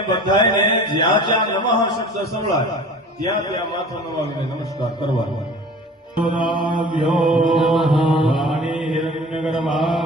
બધાને જ્યાં જ્યાં નમઃ શબ્દ સંભળાય ત્યાં ત્યાં માથું નવાવીને નમસ્કાર કરવાનો વાણી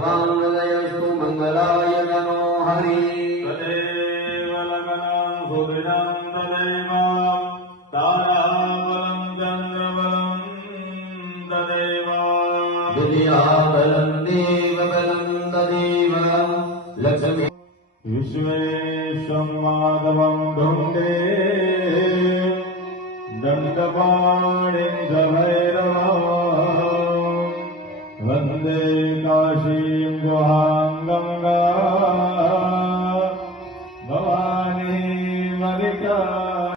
सर्वाङ्गदयस्तु मङ्गलाय नमो हरि। तदेव लग्नं सुदिनं तदेव ताराबलं चन्द्रबलं तदेव विद्याबलं देवबलं Lời.